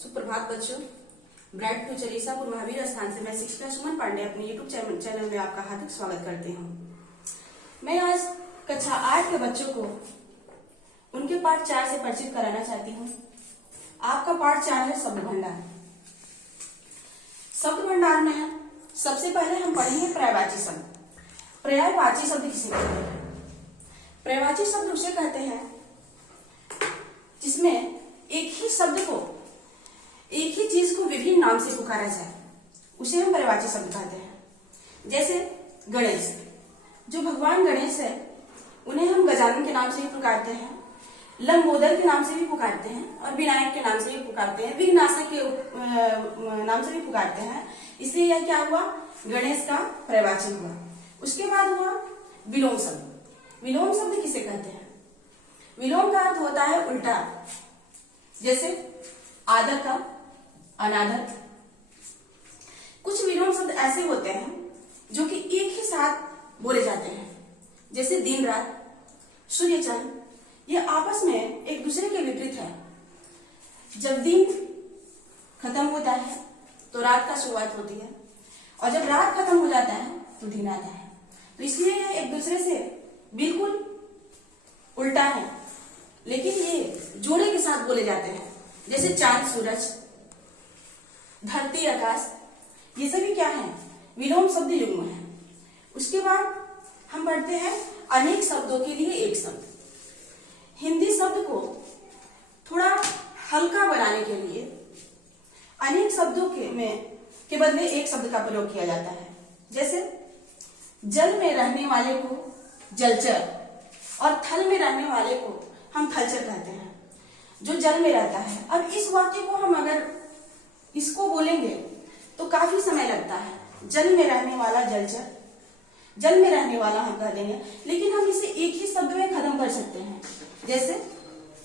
सुप्रभात बच्चों। Bright future Isapur Mahavir स्थान से मैं शिक्षिका सुमन पांडे अपने यूट्यूब चैनल में आपका हार्दिक स्वागत करती हूँ। मैं आज कक्षा 8 के बच्चों को उनके पाठ 4 से परिचित कराना चाहती हूँ। आपका पाठ 4 है शब्द भंडार। शब्द भंडार में सबसे पहले हम पढ़ेंगे पर्यायवाची शब्द। पर्यायवाची शब्द किसे कहते हैं? पर्यायवाची शब्द उसे कहते हैं जिसमें एक ही शब्द को, एक ही चीज को विभिन्न नाम से पुकारा जाए, उसे हम पर्यायवाची शब्द कहते हैं। जैसे गणेश, जो भगवान गणेश है उन्हें हम गजानन के नाम से भी पुकारते हैं, लंबोदर के नाम से भी पुकारते हैं और विनायक के नाम से भी पुकारते हैं, विघ्नाशक के नाम से भी पुकारते हैं। इसलिए यह क्या हुआ? गणेश का पर्यायवाची हुआ। उसके बाद हुआ विलोम शब्द। विलोम शब्द किसे कहते हैं? विलोम का अर्थ होता है उल्टा। जैसे आदर का अनादर। कुछ विलोम शब्द ऐसे होते हैं जो कि एक ही साथ बोले जाते हैं, जैसे दिन रात, सूर्य चंद्र। ये आपस में एक दूसरे के विपरीत है। जब दिन खत्म होता है तो रात का शुरुआत होती है, और जब रात खत्म हो जाता है तो दिन आता है। तो इसलिए ये एक दूसरे से बिल्कुल उल्टा है, लेकिन ये जोड़े के साथ बोले जाते हैं। जैसे चांद सूरज, धरती आकाश, ये सभी क्या है? विलोम शब्द युग्म है। उसके बाद हम पढ़ते हैं अनेक शब्दों के लिए एक शब्द। हिंदी शब्द को थोड़ा हल्का बनाने के लिए अनेक शब्दों के बदले एक शब्द का प्रयोग किया जाता है। जैसे जल में रहने वाले को जलचर और थल में रहने वाले को हम थलचर कहते हैं, जो जल में रहता है। अब इस वाक्य को हम अगर इसको बोलेंगे तो काफी समय लगता है। जल में रहने वाला जलचर, जल में रहने वाला हम कह देंगे, लेकिन हम इसे एक ही शब्द में खत्म कर सकते हैं, जैसे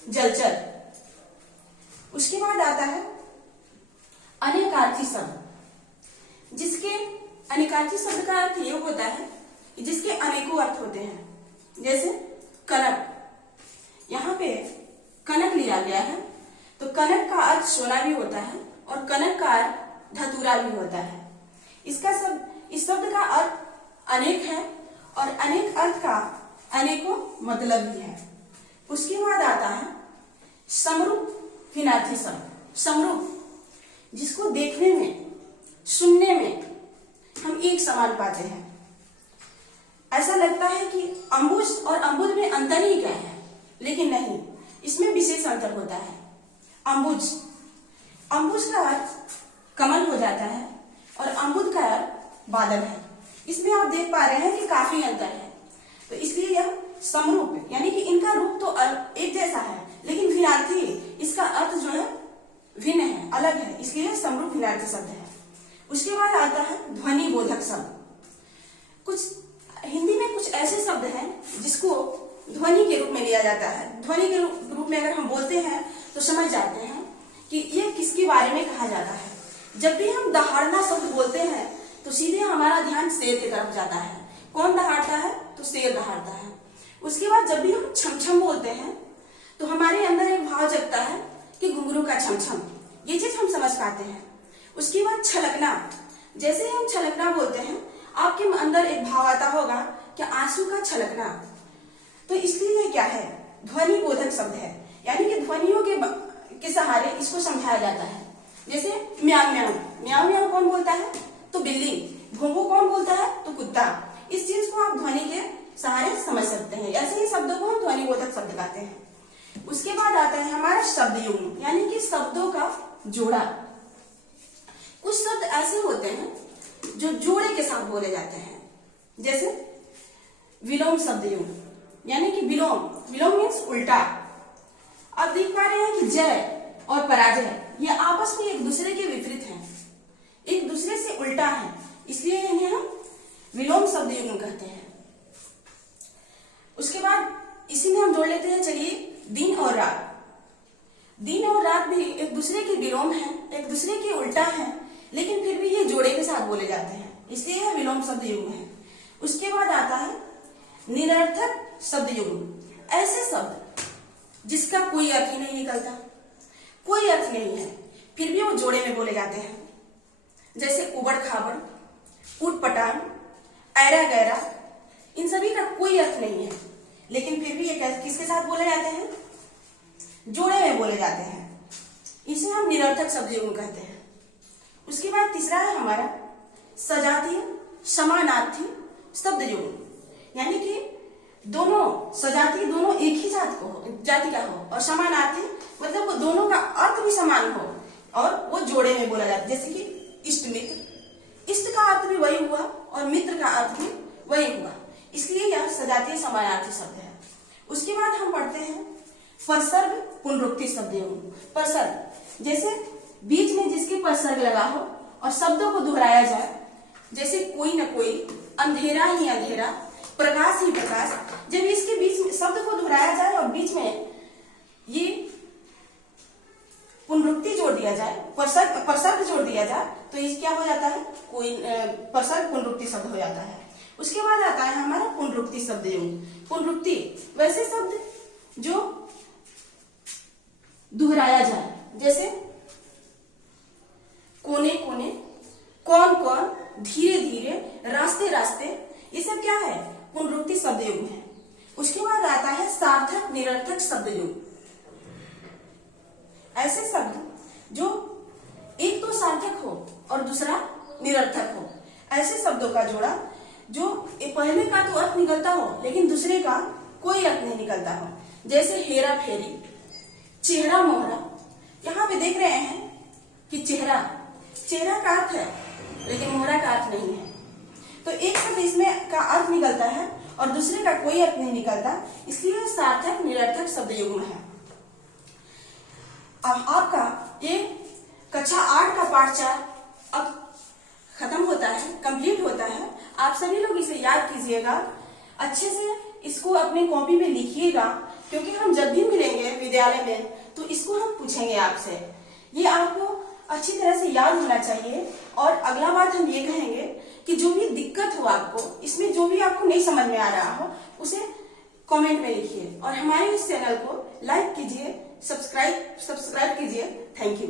जलचर। उसके बाद आता है अनेकार्थी शब्द, जिसके अनेकार्थी शब्द का अर्थ ये होता है जिसके अनेकों अर्थ होते हैं। जैसे कनक, यहाँ पे कनक लिया गया है तो कनक का अर्थ सोना भी होता है और कनक का अर्थ धतूरा भी होता है। इस शब्द का अर्थ अनेक है और अनेक अर्थ का अनेकों मतलब भी है। उसके बाद आता है समरूप भिन्नार्थी शब्द। समरूप, जिसको देखने में, सुनने में हम एक समान पाते हैं। ऐसा लगता है कि अम्बुज और अम्बुज में अंतर ही क्या है, लेकिन नहीं, इसमें विशेष अंतर होता है। अम्बुज, अम्बुज का अर्थ कमल हो जाता है और अम्बुज का अर्थ बादल है। इसमें आप देख पा रहे हैं कि काफी अंतर है। तो इसलिए यह समरूप, यानी कि इनका रूप तो एक जैसा है, लेकिन भिन्नार्थी, इसका अर्थ जो है भिन्न है, अलग है, इसलिए समरूप भिन्नार्थी शब्द है। उसके बाद आता है ध्वनि बोधक शब्द। कुछ हिंदी में कुछ ऐसे शब्द हैं जिसको ध्वनि के रूप में लिया जाता है। ध्वनि के रूप में अगर हम बोलते हैं तो समझ जाते हैं कि ये किसके बारे में कहा जाता है। जब भी हम दहाड़ना शब्द बोलते हैं तो सीधे हमारा ध्यान शेर की तरफ जाता है। कौन दहाड़ता है? तो शेर दहाड़ता है। उसके बाद जब भी हम छमछम बोलते हैं तो हमारे अंदर एक भाव जगता है कि घुंघरू का छमछम, ये चीज हम समझ पाते हैं। उसके बाद छलकना, जैसे ही हम छलकना बोलते हैं आपके अंदर एक भाव आता होगा कि आंसू का छलकना। तो इसलिए ये क्या है? ध्वनि बोधक शब्द है, यानी कि ध्वनियों के सहारे इसको समझाया जाता है। जैसे म्याऊ म्याऊ, म्याऊ म्याऊ कौन बोलता है? तो बिल्ली। भोंभो कौन बोलता है? तो कुत्ता। इस चीज को आप ध्वनि के सहारे समझ सकते हैं। ऐसे ही शब्दों को हम ध्वनि बोधक शब्द कहते हैं। उसके बाद आता है हमारा शब्द युग्म, यानी कि शब्दों का जोड़ा। कुछ शब्द ऐसे होते हैं जो जोड़े के साथ बोले जाते हैं, जैसे विलोम शब्द युग्म, यानी कि विलोम, विलोम मीन्स उल्टा। आप देख पा रहे हैं कि जय और पराजय ये आपस में एक दूसरे के विपरीत हैं, एक दूसरे से उल्टा है, इसलिए इन्हें हम विलोम शब्द युग्म कहते हैं। उसके बाद इसी में हम जोड़ लेते हैं, चलिए, दिन और रात। दिन और रात भी एक दूसरे के विलोम है, एक दूसरे के उल्टा है, लेकिन फिर भी ये जोड़े के साथ बोले जाते हैं, इसलिए यह विलोम शब्द युग्म है। उसके बाद आता है निरर्थक शब्द युग्म। ऐसे शब्द जिसका कोई अर्थ ही नहीं निकलता, कोई अर्थ नहीं है, फिर भी वो जोड़े में बोले जाते हैं। जैसे उबड़ खाबड़, उट पटांग, ऐरा गैरा, इन सभी का कोई अर्थ नहीं है, लेकिन फिर भी ये किसके साथ बोले जाते हैं? जोड़े में बोले जाते हैं। इसे हम निरर्थक शब्द युग्म कहते हैं। उसके बाद तीसरा है हमारा सजातीय समानार्थी शब्द युग्म, यानी कि दोनों सजातीय दोनों एक ही जाति का हो, और समानार्थी मतलब वो दोनों का अर्थ भी समान हो और वो जोड़े में बोला जाता है। जैसे कि इष्ट मित्र, इष्ट का अर्थ भी वही हुआ और मित्र का अर्थ भी वही हुआ, इसलिए यह सजातीय समानार्थी शब्द है। उसके बाद हम पढ़ते हैं परसर्ग पुनरुक्ति शब्द युग्म। परसर्ग जैसे बीच में जिसके परसर्ग लगा हो और शब्दों को दोहराया जाए, जैसे कोई न कोई, अंधेरा ही अंधेरा, प्रकाश ही प्रकाश। जब इसके बीच में शब्द को दोहराया जाए और बीच में ये पुनरुक्ति जोड़ दिया जाए, परसर्ग जोड़ दिया जाए, तो ये क्या हो जाता है? कोई परसर्ग पुनरुक्ति शब्द हो जाता है। उसके बाद आता है हमारा पुनरुक्ति शब्द युग्म। पुनरुक्ति वैसे शब्द जो दोहराया जाए, जैसे कोने कोने, कौन कौन, धीरे धीरे, रास्ते रास्ते, ये सब क्या है? पुनरुक्ति शब्द युग्म है। उसके बाद आता है सार्थक निरर्थक शब्द युग्म। ऐसे शब्द जो एक तो सार्थक हो और दूसरा निरर्थक हो, ऐसे शब्दों का जोड़ा जो पहले का तो अर्थ निकलता हो लेकिन दूसरे का कोई अर्थ नहीं निकलता हो। जैसे हेरा फेरी, चेहरा मोहरा। यहाँ पे देख रहे हैं कि चेहरा का अर्थ है लेकिन मोहरा का अर्थ नहीं है, तो एक शब्द इसमें का अर्थ निकलता है और दूसरे का कोई अर्थ नहीं निकलता, इसलिए सार्थक निरर्थक शब्द युग्म है। अब आपका ये कक्षा 8 का पाठ 4 अब खत्म होता है, कंप्लीट होता है। आप सभी लोग इसे याद कीजिएगा, अच्छे से इसको अपनी कॉपी में लिखिएगा, क्योंकि हम जब भी मिलेंगे विद्यालय में तो इसको हम पूछेंगे आपसे। ये आपको अच्छी तरह से याद होना चाहिए। और अगला बात हम ये कहेंगे कि जो भी दिक्कत हो आपको, इसमें जो भी आपको नहीं समझ में आ रहा हो, उसे कमेंट में लिखिए और हमारे इस चैनल को लाइक कीजिए, सब्सक्राइब कीजिए। Thank you.